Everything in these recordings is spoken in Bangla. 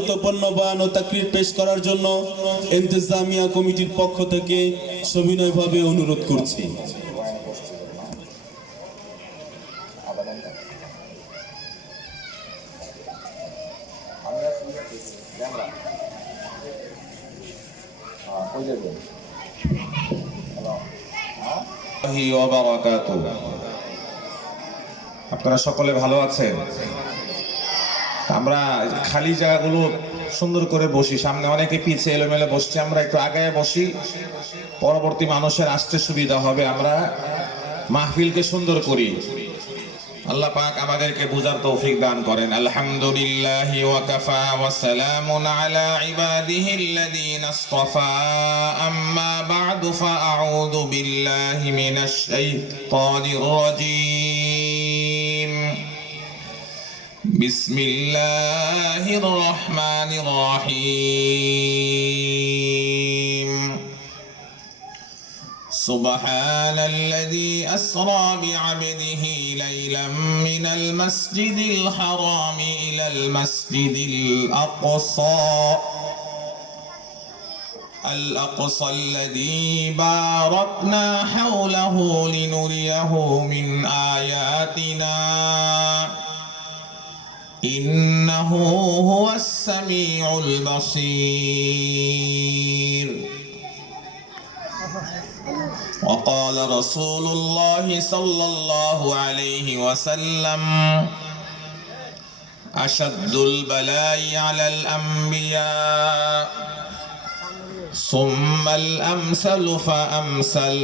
গুরুত্বপূর্ণ বয়ান ও তাকরীর পেশ করার জন্য ইন্তেজামিয়া কমিটির পক্ষ থেকে সবিনয়ভাবে অনুরোধ করছি। আপনারা সকলে ভালো আছেন? আমরা খালি জায়গাগুলো সুন্দর করে বসি, সামনে অনেকে পিছিয়ে এলোমেলো বসছে, আমরা একটু আগায় বসি, পরবর্তী মানুষের আসতে সুবিধা হবে, আমরা মাহফিলকে সুন্দর করি। আল্লাহ পাক আমাদেরকে বুঝার তৌফিক দান করেন। আলহামদুলিল্লাহি ওয়া কাফা ওয়া সালামুন আলা ইবাদিহিল্লাযীনা ইসতাফা, আম্মা বা'দু ফাআউযু বিল্লাহি মিনাশ শাইতানির রাজীম। বিসমিল্লাহির রহমানির রহিম। سبحان الذي أسرى بعبده ليلا من المسجد الحرام إلى المسجد الأقصى الذي باركنا حوله لنريه من آياتنا إنه هو السميع البصير. وقال رسول الله صلى الله عليه وسلم: أشد البلاء على الأنبياء ثم الأمثل فأمثل،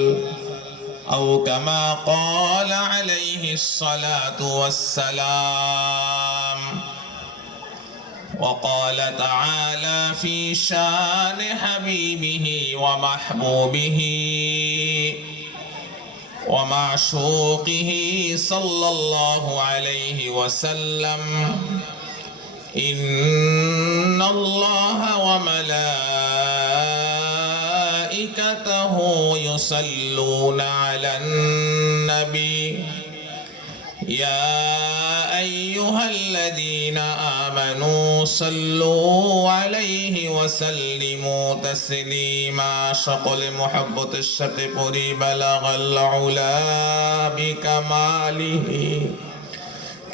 أو كما قال عليه الصلاة والسلام. وقال تعالى في شان حبيبه ومحبوبه ومعشوقه صلى الله عليه وسلم: إن الله وملائكته يصلون على النبي يا أيها الذين آمنوا صلوا عليه وسلموا تسليما. সকল মুহাব্বতের সাথে পড়ি بلغ العلا بكماله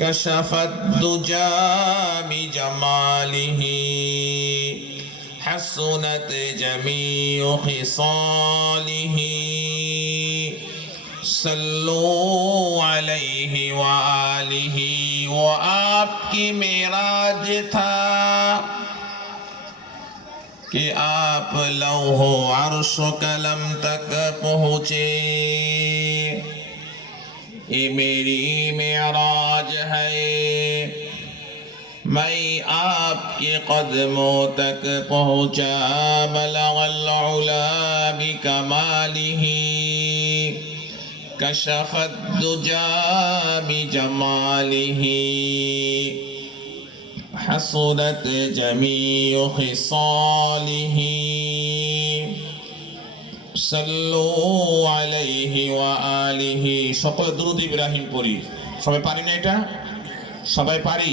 كشف الدجى بجماله حسنت جميع خصاله सल्लल्लाहु अलैहि वालिहि। वो आपकी मेराज था कि आप लौहो अर्श कलम तक पहुँचे, ये मेरी मेराज है, मैं आपके कदमों तक पहुँचा। बलगल उला बिकमालिही कशफत दुजा बिजमालिही हसनत जमीउ खिसालिही सल्लु अलैहि व आलिहि। সকল দুরূদ ইব্রাহিম পড়ি। সবাই পারি না? এটা সবাই পারি?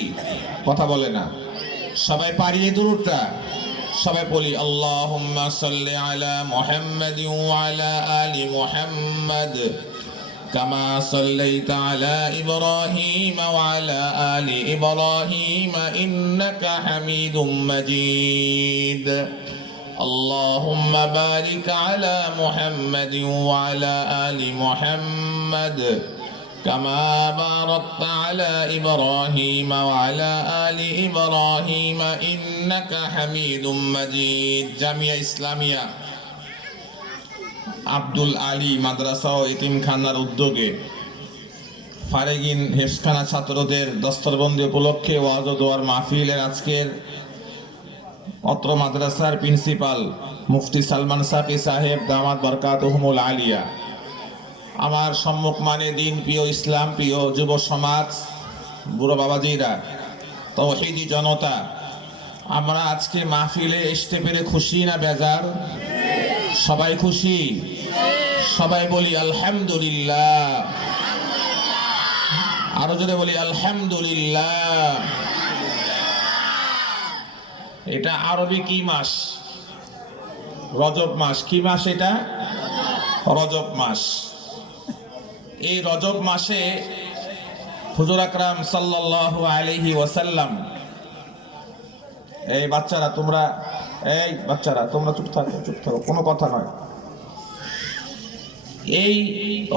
কথা বলে না। সবাই পারি এই দুরূদটা? সবাই বলি আল্লাহুম্মা সাল্লি আলা মুহাম্মাদিন ওয়া আলা আলি মুহাম্মাদ كما صليت على إبراهيم وعلى آل إبراهيم إنك حميد مجيد. اللهم بارك على محمد وعلى آل محمد كما باركت على إبراهيم وعلى آل إبراهيم إنك حميد مجيد. জামিয়া ইসলামিয়া আব্দুল আলী মাদ্রাসা ও এতিমখানার উদ্যোগে ফারেগিন হেফজখানা ছাত্রদের দস্তরবন্দি উপলক্ষে ওয়াজ ও দোয়ার মাহফিলের আজকের অত্র মাদ্রাসার প্রিন্সিপাল মুফতি সালমান সাকি সাহেব দামাত বরকাতুহুমুল আলিয়া, আমার সম্মুখ মানে দিন প্রিয়, ইসলাম প্রিয় যুব সমাজ, বুড়ো বাবাজিরা, তৌহিদি জনতা, আমরা আজকে মাহফিলে আসতে পেরে খুশি না বেজার? সবাই খুশি? সবাই বলি আলহামদুলিল্লাহ। আরো জোরে বলি আলহামদুলিল্লাহ। এটা আরবি কি মাস? রজব মাস। কি মাস এটা? রজব মাস। এই রজব মাসে হুজুর আকরাম সাল্লাল্লাহু আলাইহি ওয়াসাল্লাম, এই বাচ্চারা তোমরা চুপ থাকো, কোনো কথা নয়। এই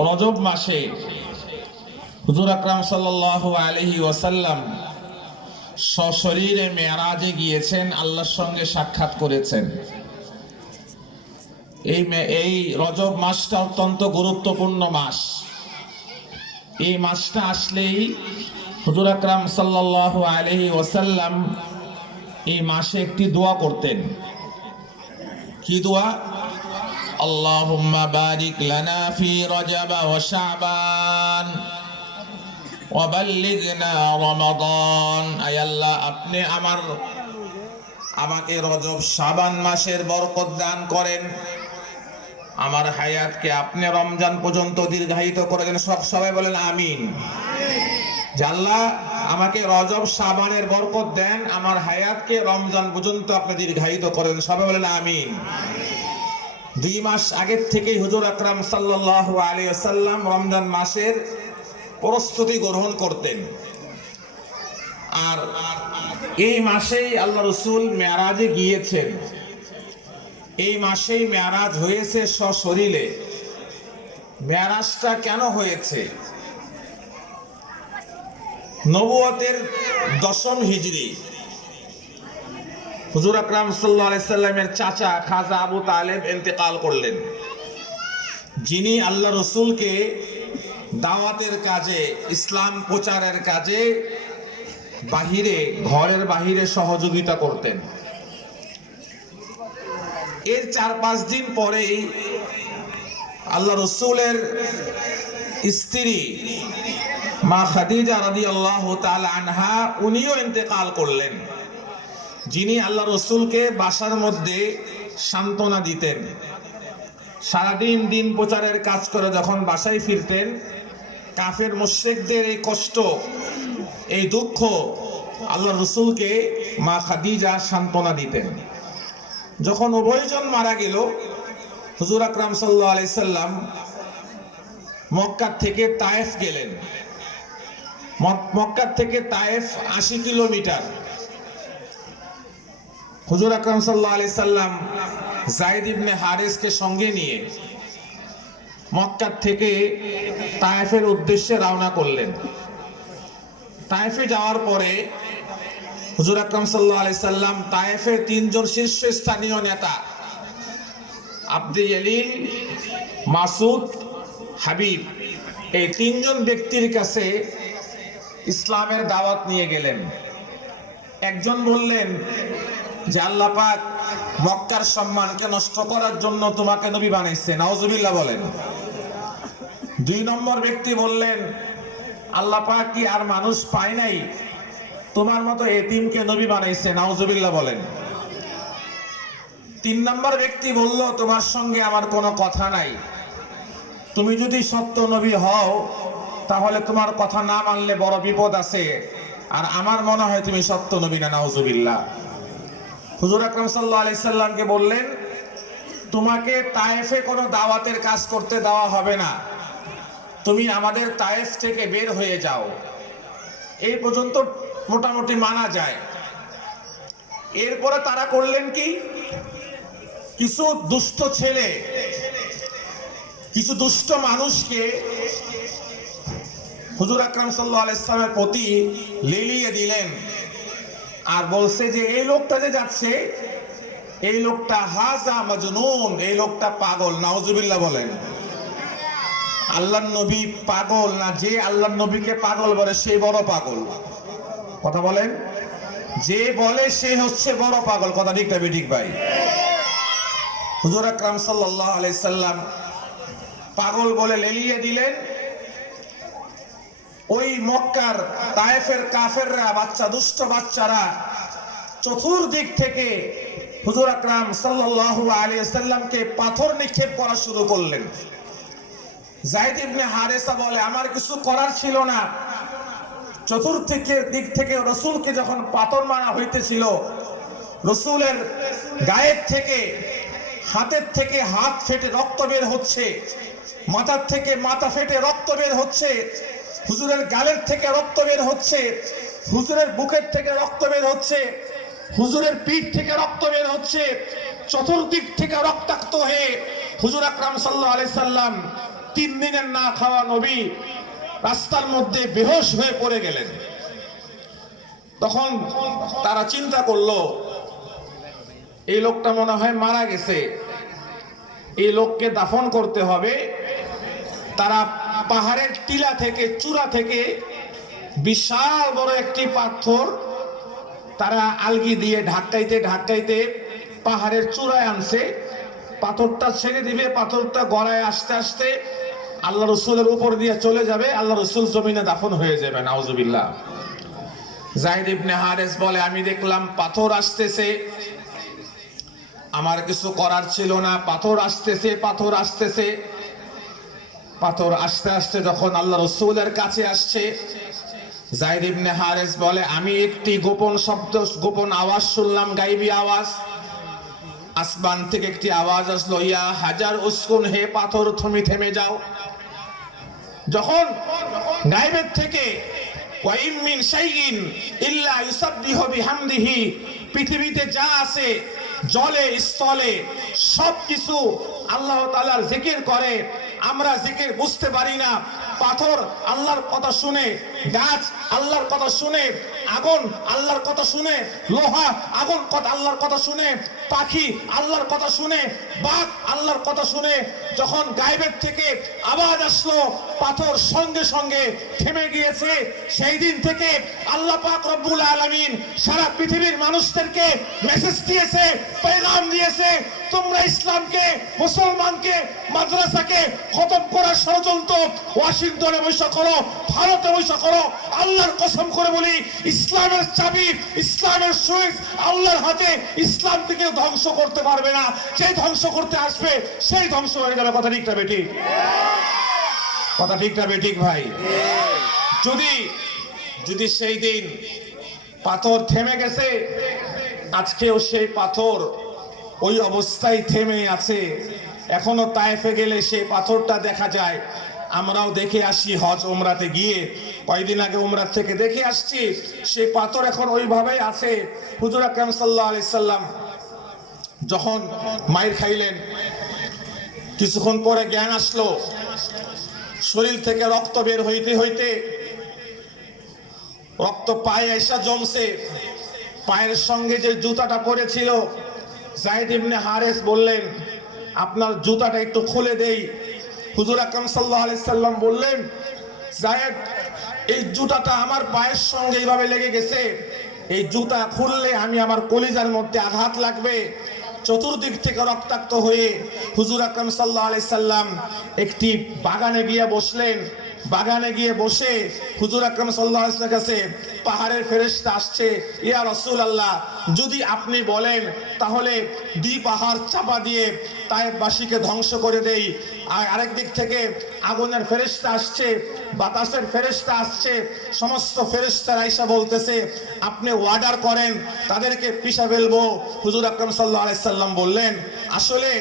রজব মাসে হুজুর আকরাম সাল্লাল্লাহু আলাইহি ওয়াসাল্লাম সশরীরে মেরাজে গিয়েছেন, আল্লাহর সঙ্গে সাক্ষাৎ করেছেন। এই রজব মাসটা অত্যন্ত গুরুত্বপূর্ণ মাস। এই মাসটা আসলেই হুজুর আকরাম সাল্লাল্লাহু আলাইহি ওয়াসাল্লাম এই মাসে একটি দোয়া করতেন। কি দোয়া? আল্লাহুম্মা বারিক লানা ফি রজব ওয়া শাবান ওয়া বাল্লিগনা রমাদান। আয় আল্লাহ, আপনি আমাকে রজব শাবান মাসের বরকত দান করেন, আমার হায়াতকে আপনি রমজান পর্যন্ত দীর্ঘায়িত করে দেন। সবাই বলেন আমিন। যে আল্লাহ আমাকে রজব শাবানের বরকত দেন, আমার হায়াতকে রমজান পর্যন্ত আপনি দীর্ঘায়িত করেন। সবাই বলেন আমিন। 2 মাস আগের থেকেই হুজুর আকরাম সাল্লাল্লাহু আলাইহি ওয়াসাল্লাম রমজান মাসের প্রস্তুতি গ্রহণ করতেন। আর এই মাসেই আল্লাহ রাসূল মেরাজে গিয়েছেন। এই মাসেই মেরাজ হয়েছে সশরীরে। মেরাজটা কেন হয়েছে? নবুয়তের 10ম হিজরি হুজুর আকরাম সাল্লাল্লাহু আলাইহি সাল্লামের চাচা খাজা আবু তালেব ইন্তেকাল করলেন, যিনি আল্লাহ রসুলকে দাওয়াতের কাজে, ইসলাম প্রচারের কাজে ঘরের বাহিরে সহযোগিতা করতেন। এর 4-5 দিন পরেই আল্লাহ রসুলের স্ত্রী মা খাদিজা রাদিয়াল্লাহু তাআলা আনহা উনিও ইন্তেকাল করলেন, যিনি আল্লাহ রসুলকে বাসার মধ্যে সান্ত্বনা দিতেন। সারাদিন দিন প্রচারের কাজ করে যখন বাসায় ফিরতেন, কাফের মুশরিকদের এই কষ্ট, এই দুঃখ আল্লাহ রসুলকে মা খাদিজা সান্ত্বনা দিতেন। যখন উভয়জন মারা গেল, হুজুর আকরাম সাল্লাল্লাহু আলাইহি সাল্লাম মক্কা থেকে তায়েফ গেলেন। মক্কা থেকে তায়েফ 80 কিলোমিটার। হুজুর আকরাম সাল্লাল্লাহু আলাইহি সাল্লাম যায়েদ ইবনে হারেসকে সঙ্গে নিয়ে মক্কা থেকে তায়েফের উদ্দেশ্যে রওনা করলেন। তায়েফে যাওয়ার পরে হুজুর আকরাম সাল্লাল্লাহু আলাইহি সাল্লাম তায়েফের 3 জন শীর্ষস্থানীয় নেতা আব্দে জলিল, মাসুদ, হাবিব, এই 3 জন ব্যক্তির কাছে ইসলামের দাওয়াত নিয়ে গেলেন। একজন বললেন যে আল্লাহ পাক মক্কার সম্মানকে নষ্ট করার জন্য তোমাকে নবী বানাইছে, নাউজুবিল্লাহ বলেন। 2 নম্বর ব্যক্তি বললেন, আল্লাহ পাক কি আর মানুষ পায় নাই, তোমার মতো এতিমকে নবী বানাইছে, নাউজুবিল্লাহ বলেন। 3 নম্বর ব্যক্তি বলল, তোমার সঙ্গে আমার কোনো কথা নাই, তুমি যদি সত্য নবী হও তাহলে তোমার কথা না মানলে বড় বিপদ আছে, আর আমার মনে হয় তুমি সত্য নবী না, নাউজুবিল্লাহ। হুজুর আকরাম সাল্লাল্লাহু আলাইহি সাল্লামকে বললেন, তোমাকে তায়েফে কোনো দাওয়াতের কাজ করতে দেওয়া হবে না, তুমি আমাদের তায়েফ থেকে বের হয়ে যাও। এই পর্যন্ত মোটামুটি মানা যায়। এরপরে তারা করলেন কি, কিছু দুষ্ট ছেলে, কিছু দুষ্ট মানুষকে হুজুর আকরাম সাল্লাল্লাহু আলাইহি সাল্লামের প্রতি লেলিয়ে দিলেন, আর বলছে যে এই লোকটা যে যাচ্ছে, এই লোকটা হাজা মাজনুন, এই লোকটা পাগল, নাউজুবিল্লাহ বলেন। আল্লাহর নবী পাগল না, যে আল্লাহর নবীকে পাগল বলে সে বড় পাগল। কথা বলেন, যে বলে সে হচ্ছে বড় পাগল। কথা ঠিক না ঠিক ভাই? হুজুর আকরাম সাল্লাল্লাহু আলাইহি সাল্লাম পাগল বলে লেলিয়ে দিলেন। ওই মক্কার তায়েফের কাফেররা, দুষ্ট বাচ্চারা চতুর্দিক থেকে হুজুর আকরাম সাল্লাল্লাহু আলাইহি সাল্লামকে পাথর নিক্ষেপ করা শুরু করলেন। যায়েদ ইবনে হারেসা বলে, আমার কিছু করার ছিল না, চতুর্দিকের দিক থেকে রাসূলকে যখন পাথর মারা হইতেছিল, রসুলের গায়ের থেকে, হাতের থেকে হাত ফেটে রক্ত বের হচ্ছে, মাথার থেকে মাথা ফেটে রক্ত বের হচ্ছে, হুজুরের গালের থেকে রক্ত বের হচ্ছে, হুজুরের বুকের থেকে রক্ত বের হচ্ছে, হুজুরের পিঠ থেকে রক্ত বের হচ্ছে, চতুর্দিক থেকে রক্তাক্ত হয়ে হুজুর আকরাম সাল্লাল্লাহু আলাইহি সাল্লাম 3 দিনের না খাওয়া নবী রাস্তার মধ্যে বেহুশ হয়ে পড়ে গেলেন। তখন তারা চিন্তা করলো এই লোকটা মনে হয় মারা গেছে, এই লোককে দাফন করতে হবে। তারা পাহাড়ের টিলা থেকে, চূড়া থেকে বিশাল বড় একটি পাথর তারা আলগি দিয়ে ঢাকাইতে ঢাকাইতে পাহাড়ের চূড়ায় আনছে। পাথরটা ছেড়ে দিবে, পাথরটা গড়ায় আস্তে আস্তে আল্লাহ রসুলের উপর দিয়ে চলে যাবে, আল্লাহ রসুল জমিনে দাফন হয়ে যাবে। নাউজুবিল্লাহ। যায়েদ ইবনে হারেস বলে, আমি দেখলাম পাথর আসতেছে, আমার কিছু করার ছিল না, পাথর আসতেছে, পাথর আসতেছে। পাথর আস্তে আস্তে যখন আল্লাহ রসুলের কাছে আসছে, যায়েদ ইবনে হারেস বলে, আমি একটি গোপন শব্দ, গোপন আওয়াজ শুনলাম, গাইবী আওয়াজ। আসমান থেকে একটি আওয়াজ আসলো, ইয়া হাজার উসকুন, হে পাথর তুমি থেমে যাও। যখন গায়েবের থেকে ওয়া ইন মিন শাইইন ইল্লা ইউসাব্বিহু বিহামদিহি, পৃথিবীতে যা আছে জলে স্থলে সবকিছু আল্লাহ তাআলার জিকির করে, আমরা জিকির বুঝতে পারি না। পাথর আল্লাহর কথা শুনে, গাছ আল্লাহর কথা শুনে, আগুন আল্লাহর কথা শুনে, লোহা আগুন আল্লাহর কথা শুনে, পাখি আল্লাহর কথা শুনে, বাঘ আল্লাহর কথা শুনে। যখন গায়েবের থেকে আওয়াজ আসলো, পাথর সঙ্গে সঙ্গে থেমে গিয়েছে। সেই দিন থেকে আল্লাহ পাক রব্বুল আলামিন সারা পৃথিবীর মানুষদেরকে মেসেজ দিয়েছে, পেগাম দিয়েছে, তোমরা ইসলামকে, মুসলমানকে, মাদ্রাসাকে খতম করার ষড়যন্ত্র ওয়াশিংটনে বসে করো, ভারতে বসে করো, আল্লাহর কসম করে বলি, ইসলামের চাবি, ইসলামের সুইচ আল্লাহর হাতে। ইসলাম থেকে ধ্বংস করতে পারবে না, যে ধ্বংস করতে আসবে সেই ধ্বংস হয়ে যাবে। কথা ঠিক না বেঠিক? কথা ঠিক না বেঠিক ভাই? যদি সেই দিন পাথর থেমে গেছে, আজকেও সেই পাথর ওই অবস্থায় থেমে আছে। এখনো তায়েফে গেলে সেই পাথরটা দেখা যায়। আমরাও দেখে আসি হজ উমরাতে গিয়ে, কয়েকদিন আগে উমরা থেকে দেখে আসছি, সেই পাথর এখন ওইভাবেই আছে। হুজুর আকরাম সাল্লাল্লাহু আলাইহি সাল্লাম যখন মাইর খাইলেন, কিছুক্ষণ পরে জ্ঞান আসলো, শরীর থেকে রক্ত বের হইতে হইতে রক্ত পায়ে এসে জমছে। পায়ের সঙ্গে যে জুতাটা পরেছিল, যায়েদ ইবনে হারেস বললেন, আপনার জুতাটা একটু খুলে দেই। হুজুর আকরাম সাল্লাল্লাহু আলাইহি সাল্লাম বললেন, যায়েদ, এই জুতাটা আমার পায়ের সঙ্গে এইভাবে লেগে গেছে, এই জুতা খুললে আমি আমার কলিজার মধ্যে আঘাত লাগবে। চতুর্দিক থেকে রক্তাক্ত হয়ে হুজুর আকরাম সাল্লাল্লাহু আলাইহি সাল্লাম একটি বাগানে গিয়ে বসলেন। বাগানে গিয়ে বসে হুজুর আকরাম সাল্লাল্লাহু আলাইহি ওয়াসাল্লামের কাছে পাহাড়ের ফেরেশতা আসছে, ইয়া রাসূলুল্লাহ, যদি আপনি বলেন তাহলে 2 পাহাড় চাপা দিয়ে তায়েফবাসীকে ধ্বংস করে দেই। আর আরেক দিক থেকে আগুনের ফেরেশতা আসছে, বাতাসের ফেরেশতা আসছে, সমস্ত ফেরেশতারা এসে বলতেছে, আপনি অর্ডার করেন, তাদেরকে পিষে ফেলবো। হুজুর আকরাম সাল্লাল্লাহু আলাইহি সাল্লাম বললেন, আসলে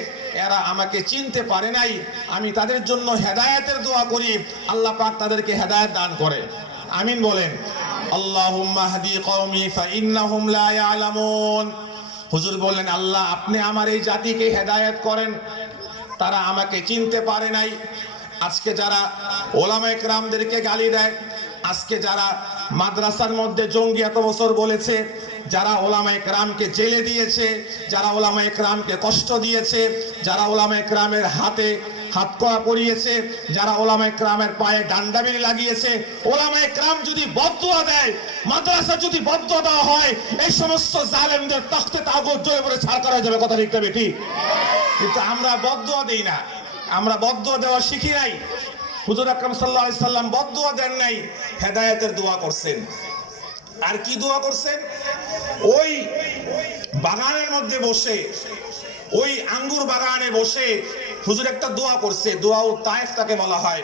এরা আমাকে চিনতে পারে নাই, আমি তাদের জন্য হেদায়েতের দোয়া করি, আল্লাহ পাক তাদেরকে হেদায়েত দান করে। আমিন বলেন। আল্লাহুম্মা হাদি কওমি ফাইন্নাহুম লা ইয়ালামুন। হুজুর বললেন, আল্লাহ আপনি আমার এই জাতিকে হেদায়েত করেন, তারা আমাকে চিনতে পারে নাই। আজকে যারা ওলামায়ে কেরামদেরকে গালি দেয়, আজকে যারা মাদ্রাসার মধ্যে জঙ্গি এত বছর বলেছে, যারা ওলামায়ে কেরামকে জেলে দিয়েছে, যারা ওলামায়ে কেরামকে কষ্ট দিয়েছে, যারা ওলামায়ে কেরামের হাতে হাতকড়া পরিয়েছে, যারা ওলামায়ে কেরামের পায়ে ডান্ডাবিড়ি লাগিয়েছে, ওলামায়ে কেরাম যদি বদদুয়া দেয়, মাদ্রাসা যদি বদদুয়া দেওয়া হয়, এই সমস্ত জালেমদের তখতে তাগুত জ্বলে পড়ে ছাড় হয়ে যাবে। কথা ঠিক না বেঠিক? কিন্তু আমরা বদদুয়া দেই না, আমরা বদদুয়া দেওয়া শিখি নাই। হুজুর আকরাম সাল্লাল্লাহু আলাইহি সাল্লাম বদদুয়া দেন নাই, হেদায়েতের দোয়া করছেন। আর কি দোয়া করছেন? ওই বাগানের মধ্যে বসে, ওই আঙ্গুর বাগানে বসে হুজুর একটা দোয়া করছে, দোয়া তায়েফ তাকে বলা হয়।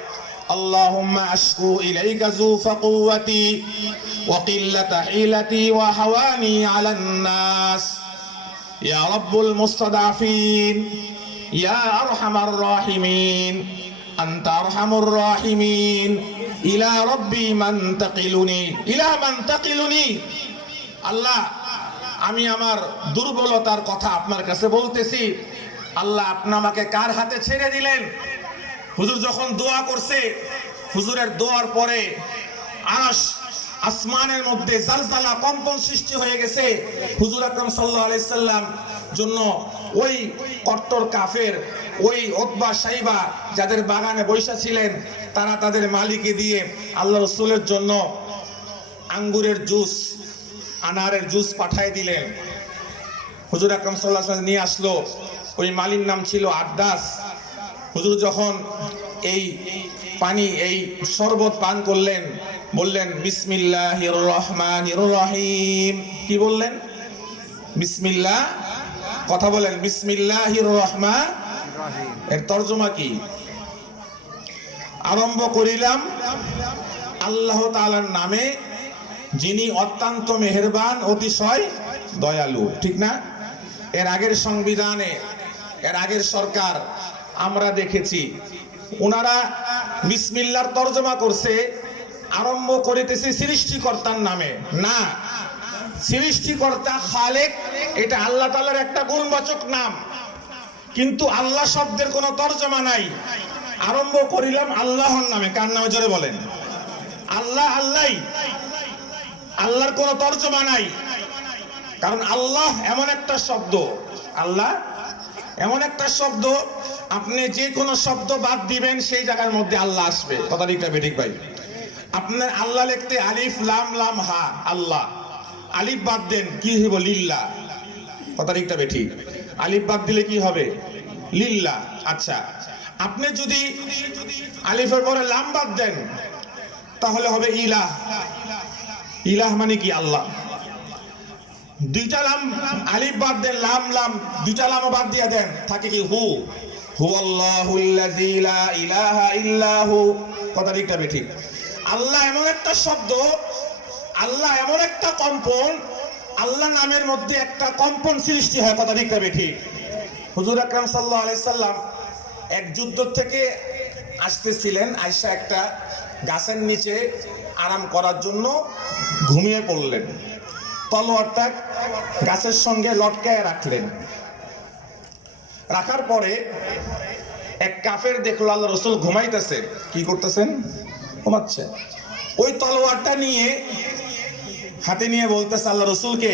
আল্লাহুম্মা আশকু ইলাইকা যুফা কুওয়াতি ওয়া কিল্লাতা হিলাতি ওয়া হাওয়ানি আলান নাস ইয়া রাব্বুল মুস্তাদাফিন ইয়া আরহামার রাহিমিন আনতা আরহামুর রাহিমিন ইলা রাব্বি মান তাকিলুনি আল্লাহ, আমি আমার দুর্বলতার কথা আপনার কাছে বলতেছি। আল্লাহ, আপনি আমাকে কার হাতে ছেড়ে দিলেন? হুজুর যখন দোয়া করছে, হুজুরের দোয়ার পরে আরশ আসমানের মধ্যে জালজালা কম্পন সৃষ্টি হয়ে গেছে। হুজুর আকরাম সাল্লাল্লাহু আলাইহি সাল্লাম জন্য ওই কট্টর কাফের, ওই উতবা সাইবা যাদের বাগানে বৈশা ছিলেন, তারা তাদের মালিকে দিয়ে আল্লাহ রাসূলের জন্য আঙ্গুরের জুস, আনারের জুস পাঠায় দিলেন। হুজুর আকরাম সাল্লাল্লাহু আলাইহি সাল্লাম নিয়ে আসলো। ওই মালির নাম ছিল আদ্দাস। হুজুর যখন এই পানি, এই শরবত পান করলেন, বললেন বিসমিল্লাহির রহমানির রহিম। কি বললেন? বিসমিল্লাহ। কথা বলেন, বিসমিল্লাহির রহমান। এর তর্জমা কি? আরম্ভ করিলাম আল্লাহ তাআলার নামে, যিনি অত্যন্ত মেহেরবান, অতিশয় দয়ালু। ঠিক না? এর আগের সংবিধানে, এর আগের সরকার আমরা দেখেছি, ওনারা বিসমিল্লাহর তর্জমা করছে আরম্ভ করিতেছে সৃষ্টিকর্তার নামে। না, সৃষ্টিকর্তা খালেক, এটা আল্লাহ তাআলার একটা গুণবাচক নাম, কিন্তু আল্লাহ শব্দের কোনো তর্জমা নাই। আরম্ভ করিলাম আল্লাহর নামে। কার নামে? জোরে বলেন। আল্লাহ আল্লাহই, আল্লাহর কোনো তর্জমা নাই। কারণ আল্লাহ এমন একটা শব্দ, আল্লাহ এমন একটা শব্দ, আপনি যে কোনো শব্দ বাদ দিবেন সেই জায়গার মধ্যে আল্লাহ আসবে। কথা ঠিক না ঠিক ভাই? আপনার আল্লাহ লিখতে আলিফ লাম লাম হা, আল্লাহ। আলিফ বাদ দেন, কি হবে? লিল্লাহ। কথা ঠিক না ঠিক? আলিফ বাদ দিলে কি হবে? লিল্লাহ। আচ্ছা, আপনি যদি আলিফের পরে লাম বাদ দেন তাহলে হবে ইলাহ। ইলাহ মানে কি? আল্লাহ। দুইটা লাম, আলিফ বাদ দেন, লাম লাম, দুইটা লাম বাদ দিয়ে দেন, থাকে কি? হু। হুয়াল্লাহুল্লাযী লা ইলাহা ইল্লাহু। কথা ঠিক না ঠিক? আল্লাহ এমন একটা শব্দ, আল্লাহ এমন একটা কম্পন, আল্লাহ নামের মধ্যে একটা কম্পন সৃষ্টি হয়। কথা ঠিক না ঠিক? হুজুর আকরাম সাল্লাল্লাহু আলাইহি সাল্লাম এক যুদ্ধ থেকে আসতেছিলেন, আয়েশা একটা গাছের নিচে আরাম করার জন্য ঘুমিয়ে পড়লেন। তলোয়ারটা গাছের সঙ্গে লটকায় রাখলেন। রাখার পরে এক কাফের দেখলো আল্লাহ রাসূল ঘুমাইতেছে। কি করতেছেন? ঘুমাচ্ছে। ওই তলোয়ারটা নিয়ে হাতে নিয়ে বলতেছে আল্লাহ রাসূলকে,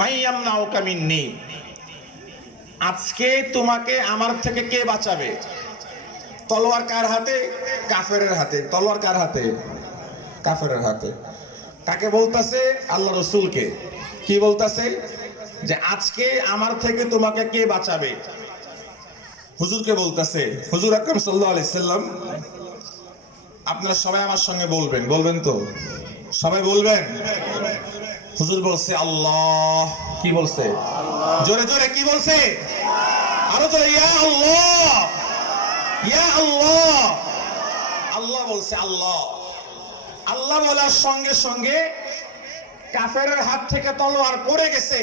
মাইয়ামনাউকা মিন্নি, আজকে তোমাকে আমার থেকে কে বাঁচাবে? তলোয়ার কার হাতে? কাফেরের হাতে। তলোয়ার কার হাতে? কাফেরের হাতে। কাকে বলতেছে? আল্লাহ রাসূলকে। কি বলতেছে? যে আজকে আমার থেকে তোমাকে কে বাঁচাবে? হুজুরকে বলতেছে। হুজুর আকরাম সাল্লাল্লাহু আলাইহি সাল্লাম, আপনারা সবাই আমার সঙ্গে বলবেন, বলবেন তো? সবাই বলবেন। হুজুর বলছে আল্লাহ। কি বলছে? জোরে জোরে কি বলছে? আরো জোরে, ইয়া আল্লাহ, ইয়া আল্লাহ। আল্লাহ বলছে, আল্লাহ। আল্লাহ বলার সঙ্গে সঙ্গে কাফেরের হাত থেকে তলোয়ার পড়ে গেছে।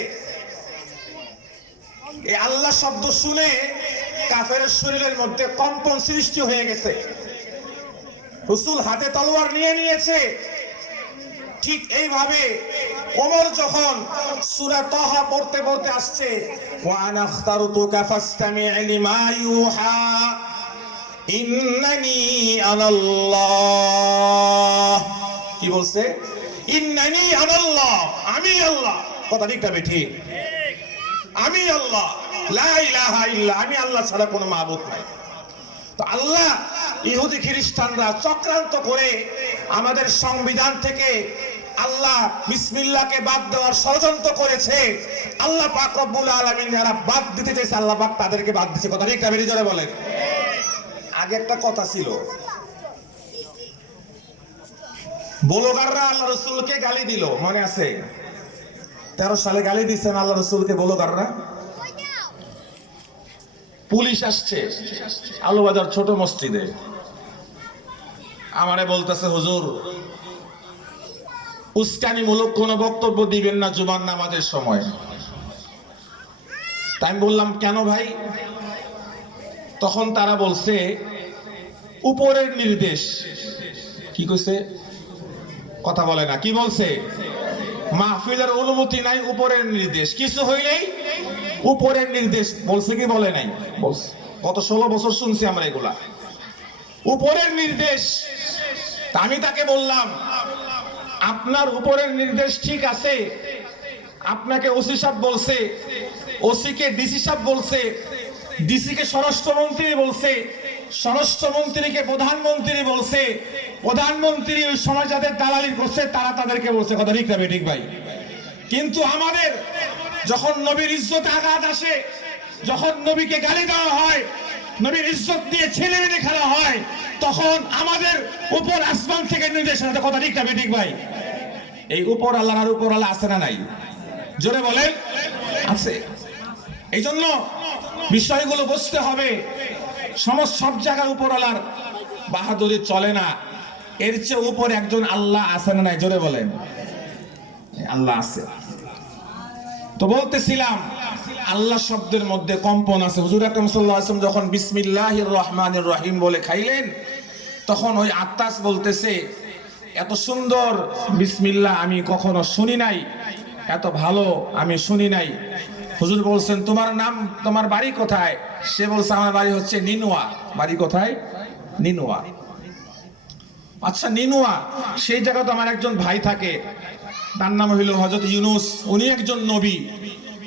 এই আল্লাহ শব্দ শুনে কাফেরের শরীরের মধ্যে কম্পন সৃষ্টি হয়ে গেছে। রাসূল হাতে তলোয়ার নিয়ে নিয়েছে। ঠিক এইভাবে ওমর যখন সূরা তাহা পড়তে পড়তে আসছে, ওয়া আনা আখতারতুকা ফাসতামি' লিমা ইউহা ইন্নানি আনাল্লাহ। কি বলছে? ইন্নানি আনাল্লাহ, আমি আল্লাহ। কথা ঠিক না ঠিক? আমি আল্লাহ, লা ইলাহা ইল্লা, আমি আল্লাহ ছাড়া কোনো মাবুদ নাই। তো আল্লাহ, ইহুদি খ্রিস্টানরা চক্রান্ত করে আমাদের সংবিধান থেকে আল্লাহ বিসমিল্লাহকে বাদ দেওয়ার ষড়যন্ত্র করেছে। আল্লাহ পাক রব্বুল আলামিন যারা বাদ দিতে চাইছে, আল্লাহ পাক তাদেরকে বাদ দিয়েছে। কথা ঠিক না বেরিয়ে জোরে বলেন। আগে একটা কথা ছিল, ব্লগাররা আল্লাহ রাসূলকে গালি দিল, মনে আছে? 13 সালে গালি দিয়েছেন আল্লাহ রাসূলকে ব্লগাররা। পুলিশ আসছে আলুবাজার ছোট মসজিদে, আমারে বলতেছে, হুজুর উস্কানিমূলক কোনো বক্তব্য দিবেন না জুমার নামাজের সময়। তাই আমি বললাম কেন ভাই? তখন তারা বলছে উপরের নির্দেশ। কি কইছে? কথা বলে না। কি বলছে? মাহফিলের অনুমতি নাই, উপরের নির্দেশ। কিছু হইলেই উপরের নির্দেশ। বলছে কি বলে নাই? বলছে। গত 16 বছর শুনছি আমরা এগুলা, উপরের নির্দেশ। তা আমি তাকে বললাম, আপনার উপরের নির্দেশ ঠিক আছে, আপনাকে ওসি সাহেব বলছে, ওসিকে ডিসি সাহেব বলছে, ডিসিকে স্বরাষ্ট্রমন্ত্রী বলছে, স্বরাষ্ট্রমন্ত্রীকে প্রধানমন্ত্রী বলছে, প্রধানমন্ত্রী ওই সময় যাদের দালালি করছে তারা তাদেরকে বলছে। কথা ঠিক না ঠিক ভাই? কিন্তু আমাদের যখন নবীর ইজ্জতে আঘাত আসে, যখন নবীকে গালি দেওয়া হয়, নবীর ইজ্জত দিয়ে ছেলে মেয়ে খেলা হয়, তখন আমাদের উপর আসমান থেকে নির্দেশ আসে। কথা ঠিক না ঠিক ভাই? এই উপর আল্লাহ আর উপর আল্লাহ আছে না নাই? জোরে বলেন। আছে। এই জন্য বিষয়গুলো বুঝতে হবে। সব জায়গায় উপর আল্লাহর বাহাদুরি চলে না। এর চেয়ে উপর একজন আল্লাহ আছে না নাই? জোরে বলেন। আল্লাহ আছে। তো বলতেছিলাম আল্লাহ শব্দের মধ্যে কম্পন আছে। হুজুর আকরাম সাল্লাল্লাহু আলাইহি ওয়াসাল্লাম যখন বিসমিল্লাহির রহমানির রহিম বলে খাইলেন, তখন ওই আত্মাস বলতেছে, এত সুন্দর বিসমিল্লাহ আমি কখনো শুনি নাই, এত ভালো আমি শুনি নাই। হুজুর বলছেন, তোমার নাম, তোমার বাড়ি কোথায়? সে বলছে, আমার বাড়ি হচ্ছে নিনুয়া। বাড়ি কোথায়? নিনুয়া। আচ্ছা, নিনুয়া, সেই জায়গায় তো আমার একজন ভাই থাকে, তার নাম হইল হযরত ইউনুস। উনি একজন নবী।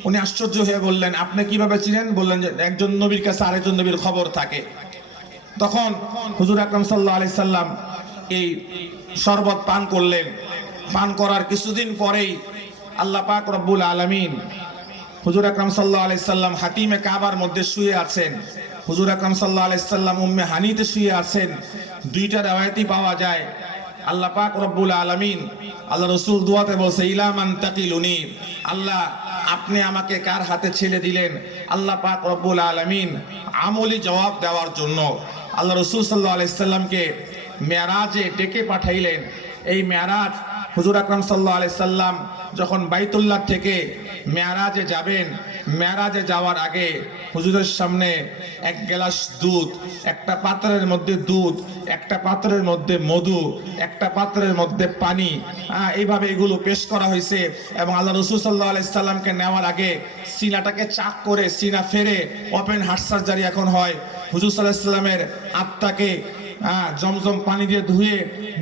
উনি আশ্চর্য হয়ে বললেন, আপনি কিভাবে চিনেন? বললেন যে একজন নবীর কাছে আরেকজন নবীর খবর থাকে। তখন হুজুর আকরাম সাল্লাল্লাহু আলাইহি সাল্লাম এই শরবত পান করলেন। পান করার কিছুদিন পরেই আল্লাহ পাক রব্বুল আলামিন, হুজুর আকরাম সাল্লাল্লাহু আলাইহি সাল্লাম হাতিমে কাবার মধ্যে শুয়ে আছেন, হুজুর আকরাম সাল্লাল্লাহু আলাইহি সাল্লাম উম্মে হানিতে শুয়ে আছেন। দুইটা riwayatই পাওয়া যায়। আল্লাহ পাক রব্বুল আলামিন, আল্লাহ রাসূল দুআতে বলছে, ইলা মান তাকিলুনি, আল্লাহ আপনি আমাকে কার হাতে ছেড়ে দিলেন? আল্লাহ পাক রব্বুল আলামিন আমলি জবাব দেওয়ার জন্য আল্লাহ রাসূল সাল্লাল্লাহু আলাইহি সাল্লামকে মেরাজে ডেকে পাঠাইলেন। এই মেরাজ, হুজুর আকরাম সাল্লাল্লাহু আলাইহি সাল্লাম যখন বাইতুল্লাহ থেকে মেরাজে যাবেন, মেরাজে যাওয়ার আগে হুজুরের সামনে এক গ্লাস দুধ, একটা পাত্রের মধ্যে দুধ, একটা পাত্রের মধ্যে মধু, একটা পাত্রের মধ্যে পানি, এইভাবে এগুলো পেশ করা হয়েছে। এবং আল্লাহ রাসূল সাল্লাল্লাহু আলাইহি সাল্লামকে নেওয়ার আগে সিনাটাকে চাক করে, সিনা ফেরে, ওপেন হার্ট সার্জারি এখন হয়, হুজুর সাল্লাল্লাহু আলাইহি সাল্লামের আত্মাকে জমজম পানি দিয়ে ধুয়ে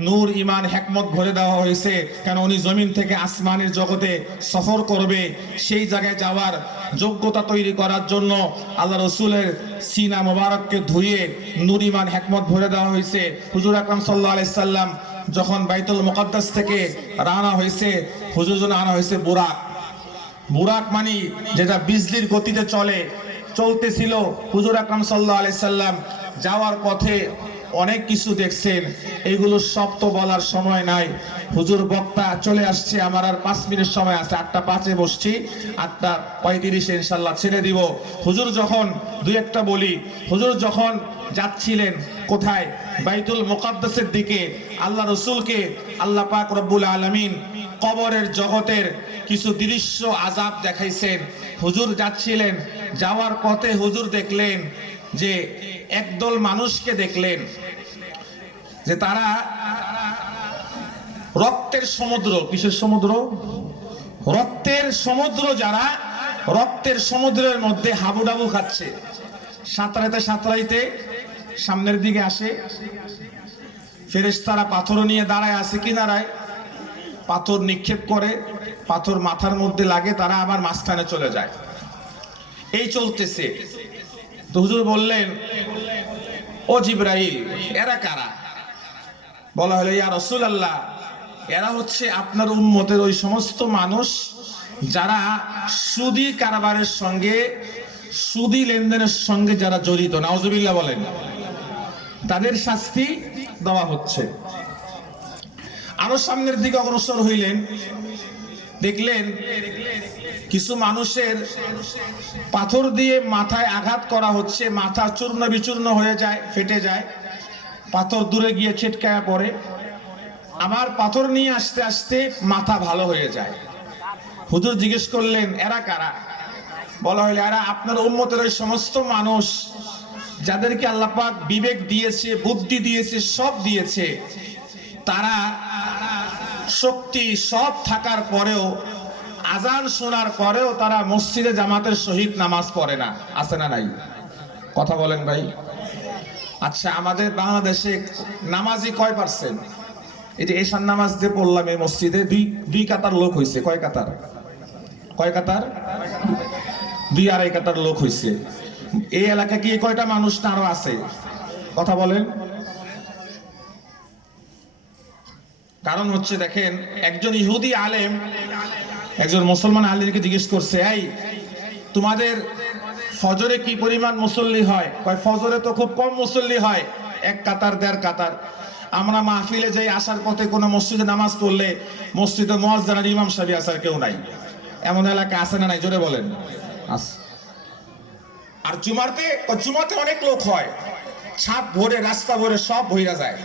নূর ইমান হিকমত ভরে দেওয়া হয়েছে। কেন উনি জমিন থেকে আসমানের জগতে সফর করবে, সেই জায়গায় যাওয়ার যোগ্যতা তৈরি করার জন্য আল্লাহ রসুলের সিনা মোবারককে ধুয়ে নূর ইমান হিকমত ভরে দেওয়া হয়েছে। হুজুর আকরাম সাল্লাল্লাহু আলাইহি সাল্লাম যখন বাইতুল মুকাদ্দাস থেকে রওনা হয়েছে, হুজুর জন্য আনা হয়েছে বুরাক। বুরাক মানে যেটা বিজলির গতিতে চলতেছিল। হুজুর আকরাম সাল্লাল্লাহু আলাইহি সাল্লাম যাওয়ার পথে অনেক কিছু দেখছেন, এইগুলো সব তো বলার সময় নাই। হুজুর বক্তা চলে আসছে, আমার আর 5 মিনিট সময় আছে। 8:05 বসছি, 8:35 ইনশাল্লাহ ছেড়ে দিব। হুজুর যখন দুই একটা বলি, হুজুর যখন যাচ্ছিলেন কোথায়? বাইতুল মুকাদ্দাসের দিকে। আল্লাহ রসুলকে আল্লাহ পাক রব্বুল আলামিন কবরের জগতের কিছু দৃশ্য আযাব দেখাইছেন। হুজুর যাচ্ছিলেন, যাওয়ার পথে হুজুর দেখলেন যে একদল মানুষকে দেখলেন যে তারা রক্তের সমুদ্র, কিসের সমুদ্র? রক্তের সমুদ্র। যারা রক্তের সমুদ্রের মধ্যে হাবুডাবু খাচ্ছে, সাঁতরাইতে সাঁতরাইতে সামনের দিকে আসে। ফেরেশতারা পাথর নিয়ে দাঁড়ায় আছে কিনারায়, পাথর নিক্ষেপ করে, পাথর মাথার মধ্যে লাগে, তারা আবার মাঝখানে চলে যায়। এই চলতেছে। তো হুজুর বললেন, ও জিবরাইল, এরা কারা? বলা হলো, ইয়া রাসূলুল্লাহ, এরা হচ্ছে আপনার উম্মতের ওই সমস্ত মানুষ যারা সুদী কারবারের সঙ্গে, সুদী লেনদেনের সঙ্গে যারা জড়িত। নাউজুবিল্লাহ বলেন। তাদের শাস্তি দেওয়া হচ্ছে। আরো সামনের দিকে অগ্রসর হইলেন, দেখলেন কিছু মানুষের পাথর দিয়ে মাথায় আঘাত করা হচ্ছে, মাথা চূর্ণ বিচূর্ণ হয়ে যায়, ফেটে যায়, পাথর দূরে গিয়ে ছিটকায়া পড়ে, আবার পাথর নিয়ে আসতে আসতে মাথা ভালো হয়ে যায়। হুজুর জিজ্ঞেস করলেন, এরা কারা? বলা হইলে আরে আপনার উম্মতের ওই সমস্ত মানুষ যাদেরকে আল্লাহ পাক বিবেক দিয়েছে, বুদ্ধি দিয়েছে, সব দিয়েছে, তারা শক্তি সব থাকার পরেও, আজান শোনার পরেও তারা মসজিদে জামাতের সহিত নামাজ পড়ে না। আছে না নাই? কথা বলেন ভাই। আচ্ছা, আমাদের বাংলাদেশে নামাজি কয় পার্সেন্ট? এই যে এশার নামাজ দিয়ে পড়লাম এই মসজিদে, দুই কাতার লোক হয়েছে। কয় কাতার? কয় কাতার? 2-2.5 কাতার লোক হয়েছে। এই এলাকা কি কয়টা মানুষ না আরো আছে? কথা বলেন। কারণ হচ্ছে দেখেন, একজন ইহুদি আলেম একজন মুসলমান আলেমকে জিজ্ঞেস করছে, এই তোমাদের ফজরে কি পরিমাণ মুসল্লি হয়? কয় ফজরে তো খুব কম মুসল্লি হয়, 1 কাতার 1.5 কাতার। আমরা মাহফিলে যাই, আসার পথে কোনো মসজিদে নামাজ পড়লে মসজিদে মুয়াজ্জিন আর ইমাম সাহেব আসার কেউ নাই। এমন এলাকা আছে না নাই? জোরে বলেন। আছে। আর জুমাতে অনেক লোক হয়, ছাদ ভরে, রাস্তা ভরে, সব ভইরা যায়।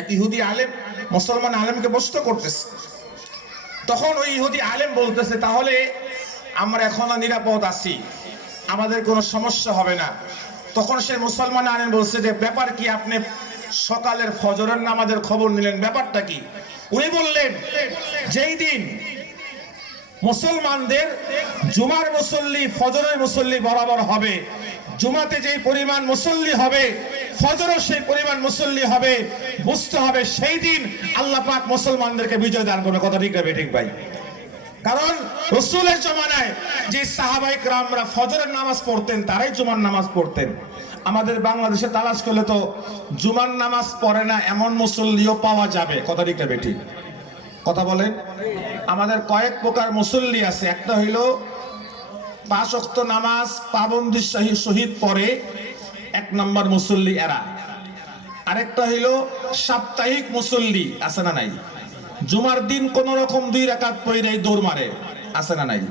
এক ইহুদি আলেম মুসলমান আলেমকে প্রশ্ন করতেছে, তখন ওই ইহুদি আলেম বলতেছে, তাহলে আমরা এখনো নিরাপদ আছি, আমাদের কোনো সমস্যা হবে না। তখন সে মুসলমান আলেম বলছে যে, ব্যাপার কি? আপনি সকালের ফজরের নামাজের খবর নিলেন, ব্যাপারটা কি? উনি বললেন, যেই দিন মুসলমানদের জুমার মুসল্লি ফজরের মুসল্লি বরাবর হবে, জুমাতে যেই পরিমাণ মুসল্লি হবে ফজরও সেই পরিমাণ মুসল্লি হবে, বুঝতে হবে সেই দিন আল্লাহ পাক মুসলমানদেরকে বিজয় দান করবে। কথা ঠিক না ঠিক ভাই? কারণ রাসূলের জামানায় যে সাহাবায়ে কেরামরা ফজরের নামাজ পড়তেন, তারাই জুমার নামাজ পড়তেন। আমাদের বাংলাদেশে তালাশ করলে তো জুমার নামাজ পড়ে না এমন মুসল্লিও পাওয়া যাবে। কথা ঠিক না ঠিক? কথা বলেন। আমাদের কয়েক প্রকার মুসল্লি আছে। একটা হইল 5 ওয়াক্ত নামাজ পাবন্দি সহিত পড়ে, 1 নম্বর মুসল্লি এরা। আরেকটা হইল সাপ্তাহিক মুসল্লি, আছে না নাই? জুমার দিন কোন রকম 2 রাকাত পড়েই দৌড় মারে, আছে না নাই?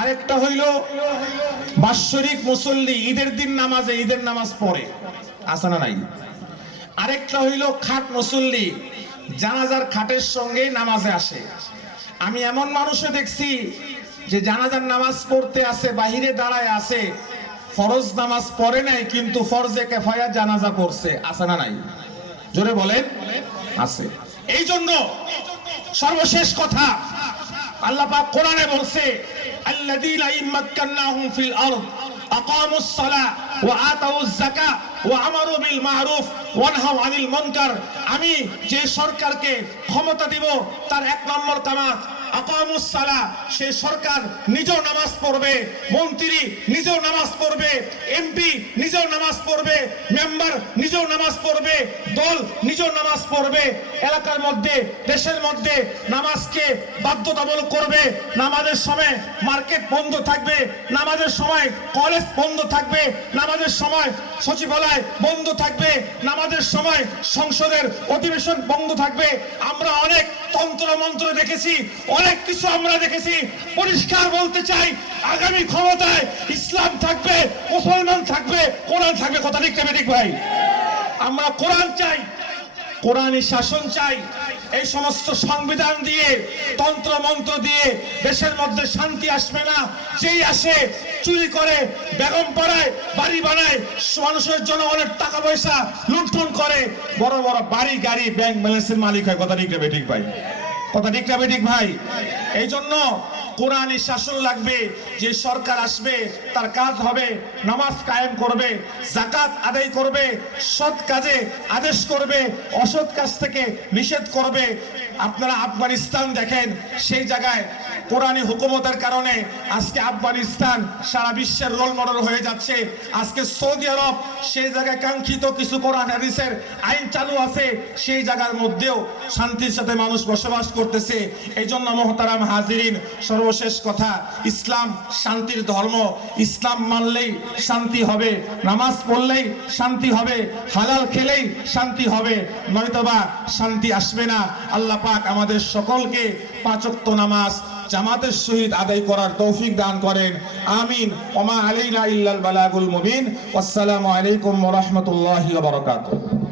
আরেকটা হইল বাৎসরিক মুসল্লি, ঈদের দিন নামাজে ঈদের নামাজ পড়ে, আছে না নাই? আরেকটা হইল খাট মুসল্লি, জানাজার খাটের সঙ্গে নামাজে আসে। আমি এমন মানুষও দেখছি যে জানাজার নামাজ পড়তে আসে, বাহিরে দাঁড়ায় আছে, ফরজ নামাজ পড়ে নাই কিন্তু ফরজে কিফায়া জানাজা পড়ছে, আছে না নাই? জোরে বলেন। আছে। এই জন্য সর্বশেষ কথা, আল্লাহ পাক কোরআনে বলছে, আল্লাযীনা ইম্মাক্কান্নাহুম ফিল আরদ আকামুস সালাহ ওয়া আতাউজ যাকাত ওয়া আমারু বিল মারুফ ওয়া নাহাউ আনিল মুনকার। আমি যে সরকারকে ক্ষমতা দিব, তার 1 নম্বর কাজ আকামুস সালাহ। সেই সরকার নিজেও নামাজ পড়বে, মন্ত্রী নিজেও নামাজ পড়বে, এমপি নিজেও নামাজ পড়বে, মেম্বার নিজেও নামাজ পড়বে, দল নিজেও নামাজ পড়বে। এলাকার মধ্যে, দেশের মধ্যে নামাজকে বাধ্যতামূলক করবে। নামাজের সময় মার্কেট বন্ধ থাকবে, নামাজের সময় কলেজ বন্ধ থাকবে, নামাজের সময় সচিবালয় বন্ধ থাকবে, নামাজের সময় সংসদের অধিবেশন বন্ধ থাকবে। আমরা অনেক তন্ত্র মন্ত্র দেখেছি, অনেক কিছু আমরা দেখেছি। পরিষ্কার বলতে চাই, আগামী ক্ষমতায় ইসলাম থাকবে, মুসলমান থাকবে, কোরআন থাকবে। কথা ঠিক না ঠিক ভাই? আমরা কোরআন চাই, কোরআনী শাসন চাই। এই সমস্ত সংবিধান দিয়ে, তন্ত্র মন্ত্র দিয়ে দেশের মধ্যে শান্তি আসবে না। যেই আসে চুরি করে, বেগম পাড়ায় বাড়ি বানায়, মানুষের জন্য অনেক টাকা পয়সা লুণ্ঠন করে, বড় বড় বাড়ি গাড়ি ব্যাংক ব্যালেন্সের মালিক হয়। কথা ঠিক না ঠিক ভাই? কথা ঠিক না ঠিক ভাই? এই জন্য কোরআনী শাসন লাগবে। যে সরকার আসবে তার কাজ হবে নামাজ কায়েম করবে, যাকাত আদায় করবে, সৎ কাজে আদেশ করবে, অসৎ কাজ থেকে নিষেধ করবে। আপনারা আফগানিস্তান দেখেন, সেই জায়গায় কোরআনী হুকুমতের কারণে আজকে আফগানিস্তান সারা বিশ্বের রোল মডেল হয়ে যাচ্ছে। আজকে সৌদি আরব, সেই জায়গায় কাঙ্ক্ষিত কিছু কোরআন হাদিসের আইন চালু আছে, সেই জায়গার মধ্যেও শান্তির সাথে মানুষ বসবাস করতেছে। এই জন্য মুহতারাম হাজিরিন, সর্বশেষ কথা, ইসলাম শান্তির ধর্ম। ইসলাম মানলেই শান্তি হবে, নামাজ পড়লেই শান্তি হবে, হালাল খেলেই শান্তি হবে, নয়তোবা শান্তি আসবে না। আল্লাহ পাক আমাদের সকলকে 5 ওয়াক্ত নামাজ জামাতের সহিত আদায় করার তৌফিক দান করেন। আমিন। ওমা আলাইনা ইল্লাল বালাগুল মুবিন। আসসালামু আলাইকুম ওয়া রাহমাতুল্লাহি ওয়া বারাকাতুহু।